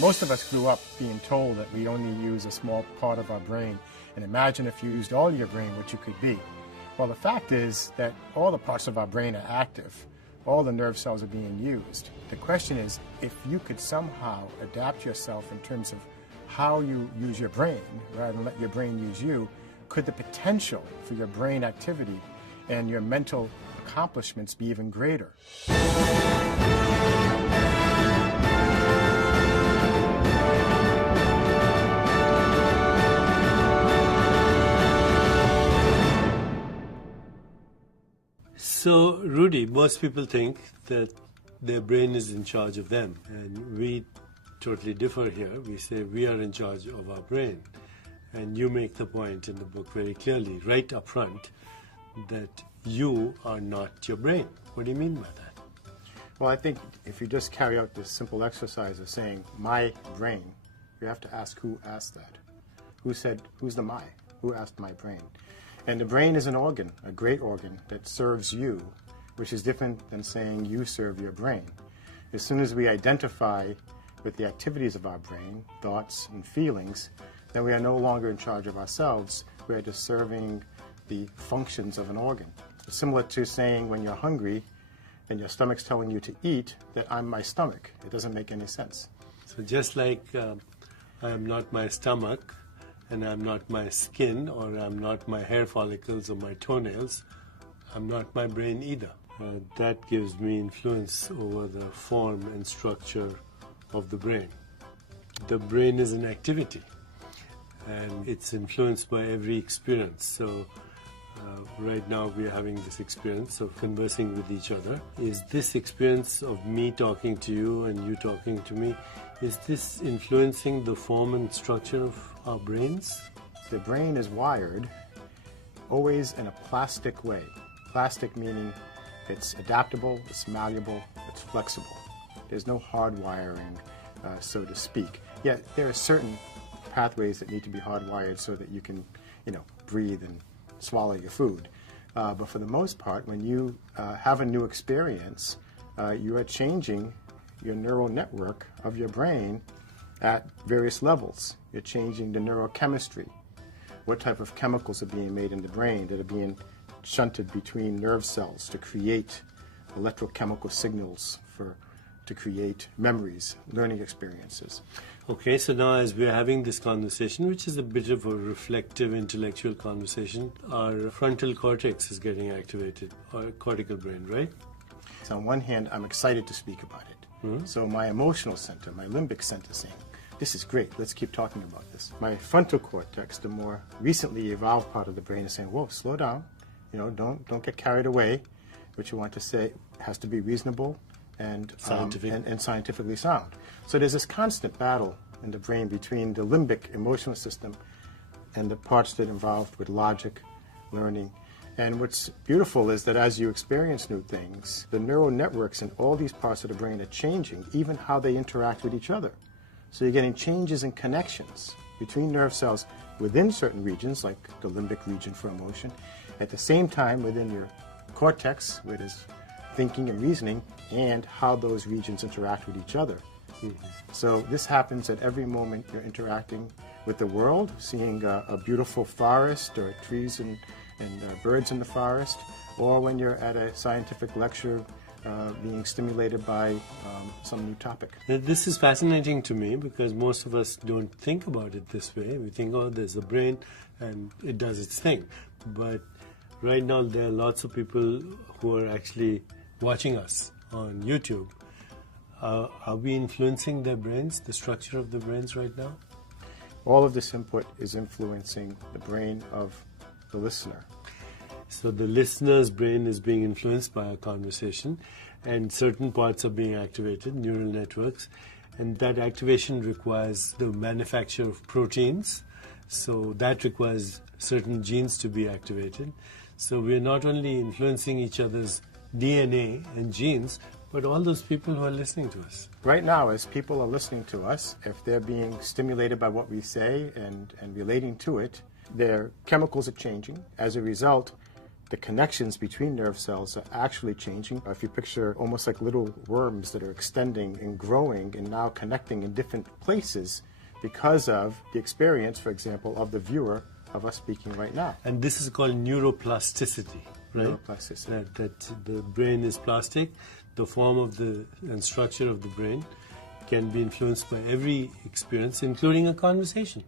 Most of us grew up being told that we only use a small part of our brain, and imagine if you used all your brain, what you could be. Well, the fact is that all the parts of our brain are active. All the nerve cells are being used. The question is, if you could somehow adapt yourself in terms of how you use your brain, rather than let your brain use you, could the potential for your brain activity and your mental accomplishments be even greater? So, Rudy, most people think that their brain is in charge of them, and we totally differ here. We say we are in charge of our brain, and you make the point in the book very clearly, right up front, that you are not your brain. What do you mean by that? Well, I think if you just carry out this simple exercise of saying, my brain, you have to ask who asked that. Who said, who's the my? Who asked my brain? And the brain is an organ, a great organ, that serves you, which is different than saying you serve your brain. As soon as we identify with the activities of our brain, thoughts and feelings, then we are no longer in charge of ourselves. We are just serving the functions of an organ. It's similar to saying when you're hungry and your stomach's telling you to eat, that I'm my stomach. It doesn't make any sense. So just like I am not my stomach, and I'm not my skin, or I'm not my hair follicles or my toenails, I'm not my brain either. That gives me influence over the form and structure of the brain. The brain is an activity, and it's influenced by every experience. So right now we are having this experience of conversing with each other. Is this experience of me talking to you and you talking to me, is this influencing the form and structure of our brains? The brain is wired always in a plastic way. Plastic meaning it's adaptable, it's malleable, it's flexible. There's no hard wiring, so to speak. Yet there are certain pathways that need to be hardwired so that you can, breathe and swallow your food. But for the most part, when you have a new experience, you are changing your neural network of your brain at various levels. You're changing the neurochemistry. What type of chemicals are being made in the brain that are being shunted between nerve cells to create electrochemical signals to create memories, learning experiences. Okay, so now as we're having this conversation, which is a bit of a reflective, intellectual conversation, our frontal cortex is getting activated, our cortical brain, right? So on one hand, I'm excited to speak about it. So my emotional center, my limbic center saying, this is great, let's keep talking about this. My frontal cortex, the more recently evolved part of the brain, is saying, whoa, slow down, don't get carried away. What you want to say has to be reasonable and scientifically sound. So there's this constant battle in the brain between the limbic emotional system and the parts that are involved with logic, learning. And what's beautiful is that as you experience new things, the neural networks in all these parts of the brain are changing, even how they interact with each other. So you're getting changes in connections between nerve cells within certain regions, like the limbic region for emotion, at the same time within your cortex, where there's thinking and reasoning, and how those regions interact with each other. So this happens at every moment you're interacting with the world, seeing a beautiful forest or trees and birds in the forest, or when you're at a scientific lecture being stimulated by some new topic. This is fascinating to me because most of us don't think about it this way. We think, oh, there's a brain and it does its thing. But right now there are lots of people who are actually watching us on YouTube. Are we influencing their brains, the structure of the brains right now? All of this input is influencing the brain of the listener. So the listener's brain is being influenced by our conversation, and certain parts are being activated, neural networks, and that activation requires the manufacture of proteins. So that requires certain genes to be activated. So we're not only influencing each other's DNA and genes, but all those people who are listening to us. Right now, as people are listening to us, if they're being stimulated by what we say and relating to it, their chemicals are changing. As a result, the connections between nerve cells are actually changing. If you picture almost like little worms that are extending and growing and now connecting in different places because of the experience, for example, of the viewer of us speaking right now. And this is called neuroplasticity, right? Neuroplasticity. That the brain is plastic. The form of and structure of the brain can be influenced by every experience, including a conversation.